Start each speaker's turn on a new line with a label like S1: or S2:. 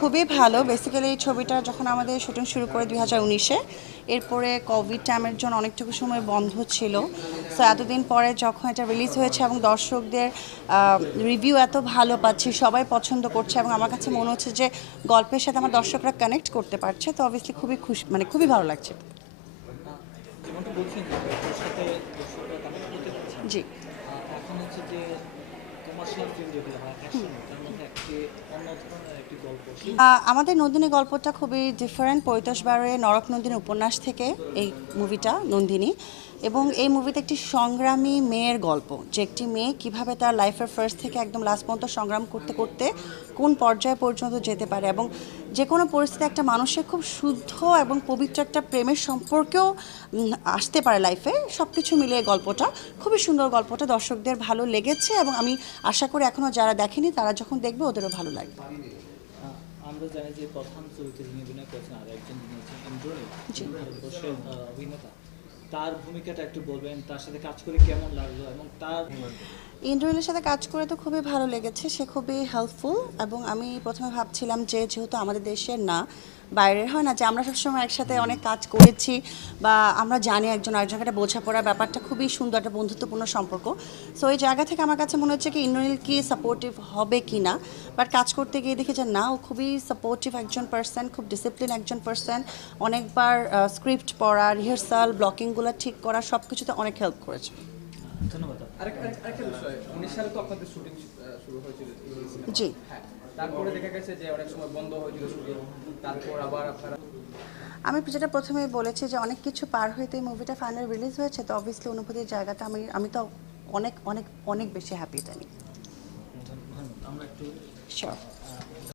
S1: খুবই ভালো। বেসিক্যালি এই ছবিটা যখন আমাদের শুটিং শুরু করে দুই হাজার উনিশে এরপরে কোভিড টাইমের জন্য অনেকটুকু সময় বন্ধ ছিল। সো এতদিন পরে যখন এটা রিলিজ হয়েছে এবং দর্শকদের রিভিউ এত ভালো পাচ্ছি সবাই পছন্দ করছে এবং আমার কাছে মনে হচ্ছে যে গল্পের সাথে আমার দর্শকরা কানেক্ট করতে পারছে তো অবভিয়াসলি খুবই খুশি মানে খুবই ভালো লাগছে। জি। আমাদের নন্দিনী গল্পটা খুবই ডিফারেন্ট পরিতোষ বারে নরক নন্দিনী উপন্যাস থেকে এই মুভিটা নন্দিনী। এবং এই মুভিতে একটি সংগ্রামী মেয়ের গল্প, যে একটি মেয়ে কীভাবে তার লাইফের ফার্স্ট থেকে একদম লাস্ট পর্যন্ত সংগ্রাম করতে করতে কোন পর্যায় পর্যন্ত যেতে পারে এবং যে কোনো পরিস্থিতি একটা মানুষের খুব শুদ্ধ এবং পবিত্র একটা প্রেমের সম্পর্কেও আসতে পারে লাইফে সব কিছু মিলিয়ে গল্পটা খুবই সুন্দর গল্পটা। দর্শকদের ভালো লেগেছে এবং আমি আশা করি এখনও যারা দেখেনি তারা যখন দেখবে ওদেরও ভালো লাগবে।
S2: আমরা জানি যে প্রথম চরিত্রে যিনি অভিনয় করেছেন আর একজন যিনি আছেন ইন্দ্রনীল ভারতবর্ষের অভিনেতা। তার ভূমিকাটা একটু বলবেন তার সাথে কাজ করে কেমন লাগল এবং তার
S1: ইন্দ্রনীলের সাথে কাজ করে তো খুবই ভালো লেগেছে সে খুবই হেল্পফুল এবং আমি প্রথমে ভাবছিলাম যে যেহেতু আমাদের দেশের না বাইরের হয় না যে আমরা সবসময় একসাথে অনেক কাজ করেছি বা আমরা জানি একজন আরেকজনকে একটা বোঝাপড়া ব্যাপারটা খুবই সুন্দর একটা বন্ধুত্বপূর্ণ সম্পর্ক। সো এই জায়গা থেকে আমার কাছে মনে হচ্ছে কি ইন্দ্রনীল কি সাপোর্টিভ হবে কি না? বাট কাজ করতে গিয়ে দেখি যে না ও খুবই সাপোর্টিভ একজন পার্সন খুব ডিসিপ্লিন একজন পার্সন অনেকবার স্ক্রিপ্ট পড়া রিহার্সাল ব্লকিংগুলো ঠিক করা সব কিছুতে অনেক হেল্প করেছে।
S2: ধন্যবাদ। আপনাকে।
S3: আরেক আরেক- আরেকটা বিষয় উনিশ সালে তো আপনাদের শুটিং শুরু হয়েছিল
S1: জি।
S3: হ্যাঁ তারপরে দেখা গেছে যে অনেক সময় বন্ধ হয়েছিল শুটিং তারপর আবার আপনারা
S1: আমি যেটা প্রথমেই বলেছি যে অনেক কিছু পার হইতে এই মুভিটা ফাইনাল রিলিজ হয়েছে তো অবভিয়াসলি অনুভূতির জায়গাটা আমি আমি তো অনেক অনেক অনেক বেশি হ্যাপি এটা নিয়ে।
S2: আমরা একটু